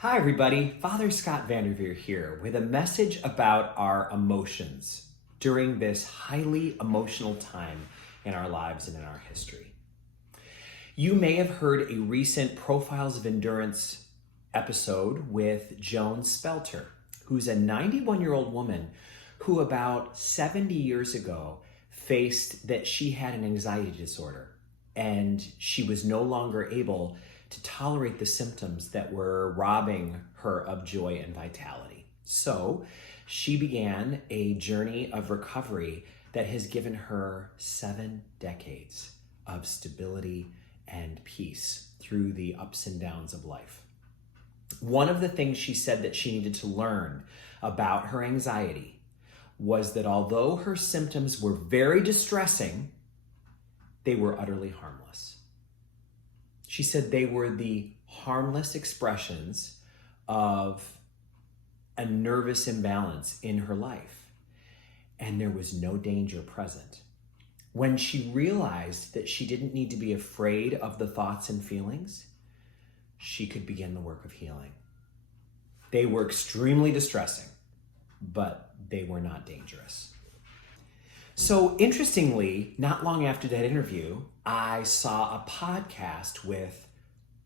Hi, everybody. Father Scott Vanderveer here with a message about our emotions during this highly emotional time in our lives and in our history. You may have heard a recent Profiles of Endurance episode with Joan Spelter, who's a 91-year-old woman who about 70 years ago faced that she had an anxiety disorder and she was no longer able to tolerate the symptoms that were robbing her of joy and vitality. So she began a journey of recovery that has given her 7 decades of stability and peace through the ups and downs of life. One of the things she said that she needed to learn about her anxiety was that although her symptoms were very distressing, they were utterly harmless. She said they were the harmless expressions of a nervous imbalance in her life, and there was no danger present. When she realized that she didn't need to be afraid of the thoughts and feelings, she could begin the work of healing. They were extremely distressing, but they were not dangerous. So interestingly, not long after that interview, I saw a podcast with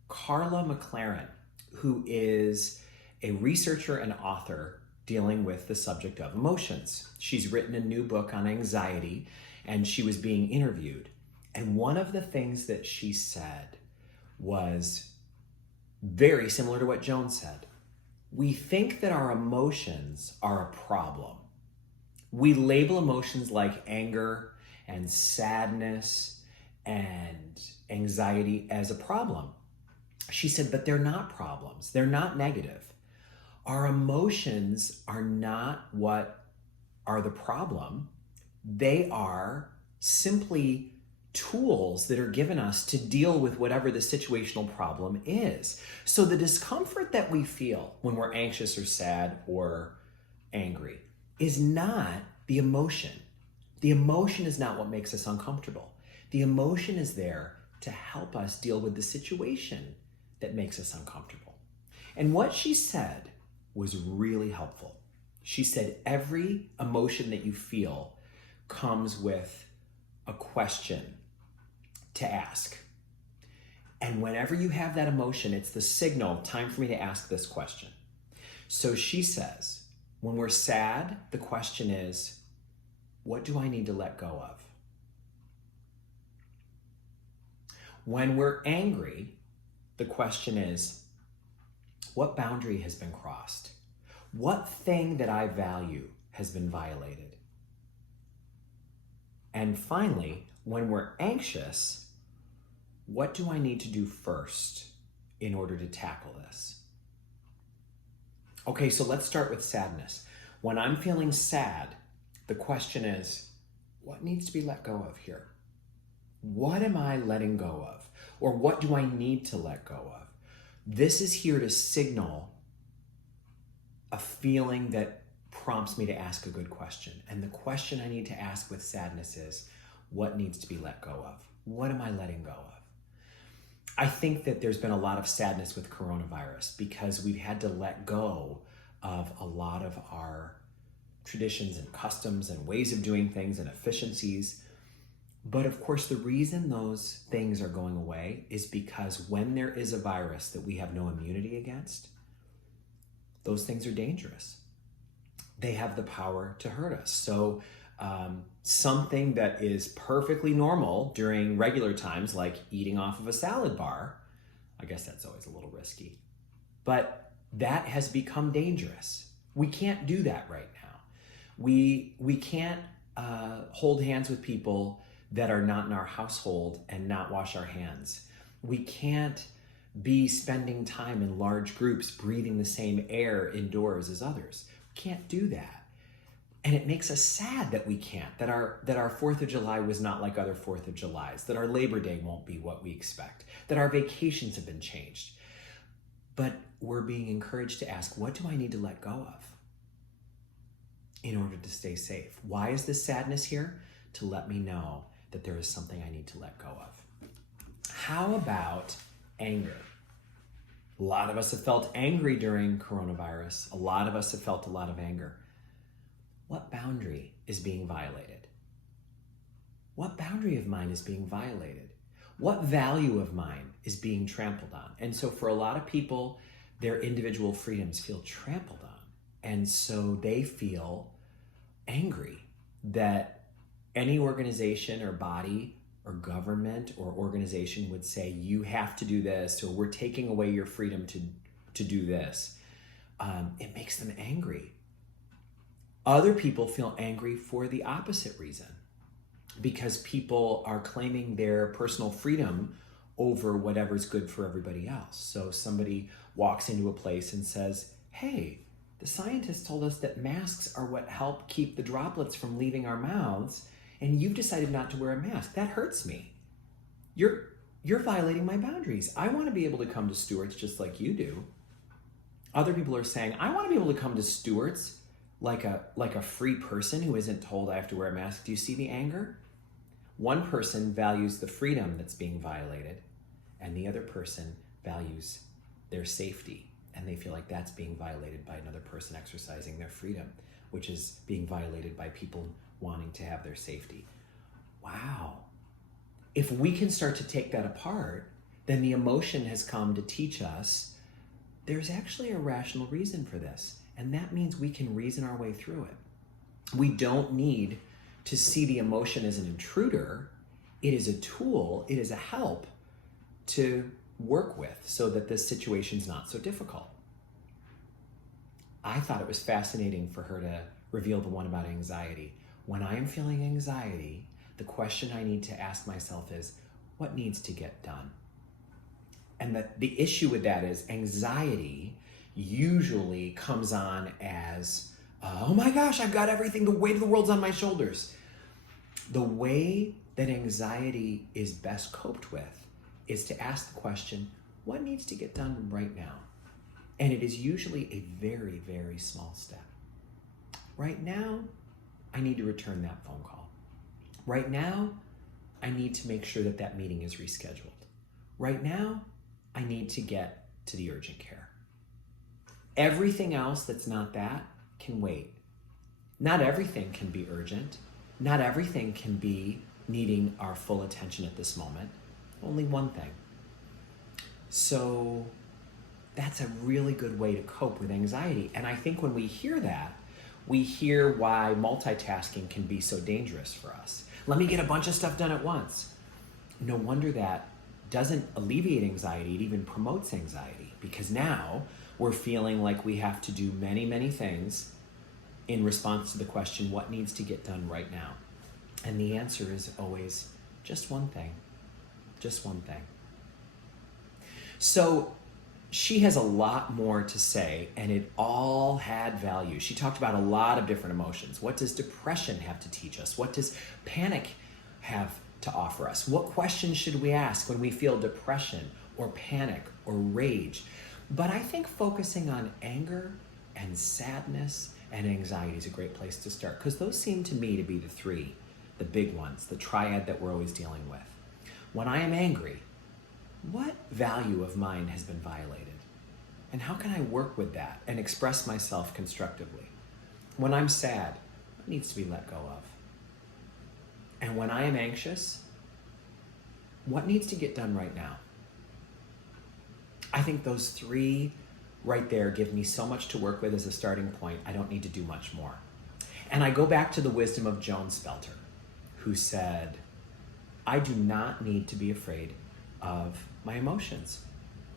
Carla McLaren, who is a researcher and author dealing with the subject of emotions. She's written a new book on anxiety, and she was being interviewed. And one of the things that she said was very similar to what Joan said. We think that our emotions are a problem. We label emotions like anger and sadness and anxiety as a problem. She said, but they're not problems. They're not negative. Our emotions are not what are the problem. They are simply tools that are given us to deal with whatever the situational problem is. So the discomfort that we feel when we're anxious or sad or angry is not the emotion. The emotion is not what makes us uncomfortable. The emotion is there to help us deal with the situation that makes us uncomfortable. And what she said was really helpful. She said every emotion that you feel comes with a question to ask. And whenever you have that emotion, it's the signal, time for me to ask this question. So she says, when we're sad, the question is, what do I need to let go of? When we're angry, the question is, what boundary has been crossed? What thing that I value has been violated? And finally, when we're anxious, what do I need to do first in order to tackle this? Okay, so let's start with sadness. When I'm feeling sad, the question is, what needs to be let go of here? What am I letting go of? Or what do I need to let go of? This is here to signal a feeling that prompts me to ask a good question. And the question I need to ask with sadness is, what needs to be let go of? What am I letting go of? I think that there's been a lot of sadness with coronavirus because we've had to let go of a lot of our traditions and customs and ways of doing things and efficiencies. But of course, the reason those things are going away is because when there is a virus that we have no immunity against, those things are dangerous. They have the power to hurt us. So something that is perfectly normal during regular times, like eating off of a salad bar, I guess that's always a little risky, but that has become dangerous. We can't do that right now. We can't hold hands with people that are not in our household and not wash our hands. We can't be spending time in large groups breathing the same air indoors as others. We can't do that. And it makes us sad that we can't, that our 4th of July was not like other 4th of Julys, that our Labor Day won't be what we expect, that our vacations have been changed. But we're being encouraged to ask, what do I need to let go of in order to stay safe? Why is this sadness here? To let me know that there is something I need to let go of. How about anger? A lot of us have felt angry during coronavirus. A lot of us have felt a lot of anger. What boundary is being violated? What boundary of mine is being violated? What value of mine is being trampled on? And so for a lot of people, their individual freedoms feel trampled on. And so they feel angry that any organization or body or government or organization would say, you have to do this, or we're taking away your freedom to do this. It makes them angry. Other people feel angry for the opposite reason, because people are claiming their personal freedom over whatever's good for everybody else. So somebody walks into a place and says, hey, the scientists told us that masks are what help keep the droplets from leaving our mouths, and you've decided not to wear a mask. That hurts me. You're violating my boundaries. I want to be able to come to Stewart's just like you do. Other people are saying, I want to be able to come to Stewart's like a free person who isn't told I have to wear a mask. Do you see the anger? One person values the freedom that's being violated, and the other person values their safety, and they feel like that's being violated by another person exercising their freedom, which is being violated by people wanting to have their safety. Wow. If we can start to take that apart, then the emotion has come to teach us there's actually a rational reason for this, and that means we can reason our way through it. We don't need to see the emotion as an intruder. It is a tool, it is a help to work with so that this situation's not so difficult. I thought it was fascinating for her to reveal the one about anxiety. When I am feeling anxiety, the question I need to ask myself is, what needs to get done? And the issue with that is anxiety usually comes on as, oh my gosh, I've got everything, the weight of the world's on my shoulders. The way that anxiety is best coped with is to ask the question, what needs to get done right now? And it is usually a very, very small step. Right now, I need to return that phone call. Right now, I need to make sure that that meeting is rescheduled. Right now, I need to get to the urgent care. Everything else that's not that can wait. Not everything can be urgent. Not everything can be needing our full attention at this moment. Only one thing. So that's a really good way to cope with anxiety. And I think when we hear that, we hear why multitasking can be so dangerous for us. Let me get a bunch of stuff done at once. No wonder that doesn't alleviate anxiety, it even promotes anxiety, because now we're feeling like we have to do many, many things in response to the question, what needs to get done right now? And the answer is always just one thing. Just one thing. So she has a lot more to say, and it all had value. She talked about a lot of different emotions. What does depression have to teach us? What does panic have to offer us? What questions should we ask when we feel depression or panic or rage? But I think focusing on anger and sadness and anxiety is a great place to start, because those seem to me to be the three, the big ones, the triad that we're always dealing with. When I am angry, what value of mine has been violated? And how can I work with that and express myself constructively? When I'm sad, what needs to be let go of? And when I am anxious, what needs to get done right now? I think those three right there give me so much to work with as a starting point. I don't need to do much more. And I go back to the wisdom of Joan Spelter, who said, I do not need to be afraid of my emotions.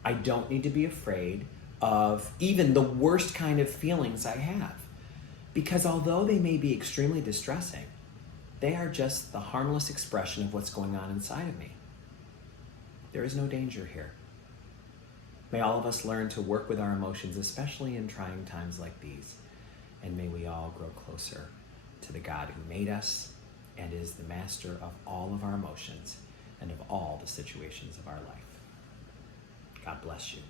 I don't need to be afraid of even the worst kind of feelings I have, because although they may be extremely distressing, they are just the harmless expression of what's going on inside of me. There is no danger here. May all of us learn to work with our emotions, especially in trying times like these. And may we all grow closer to the God who made us and is the master of all of our emotions and of all the situations of our life. God bless you.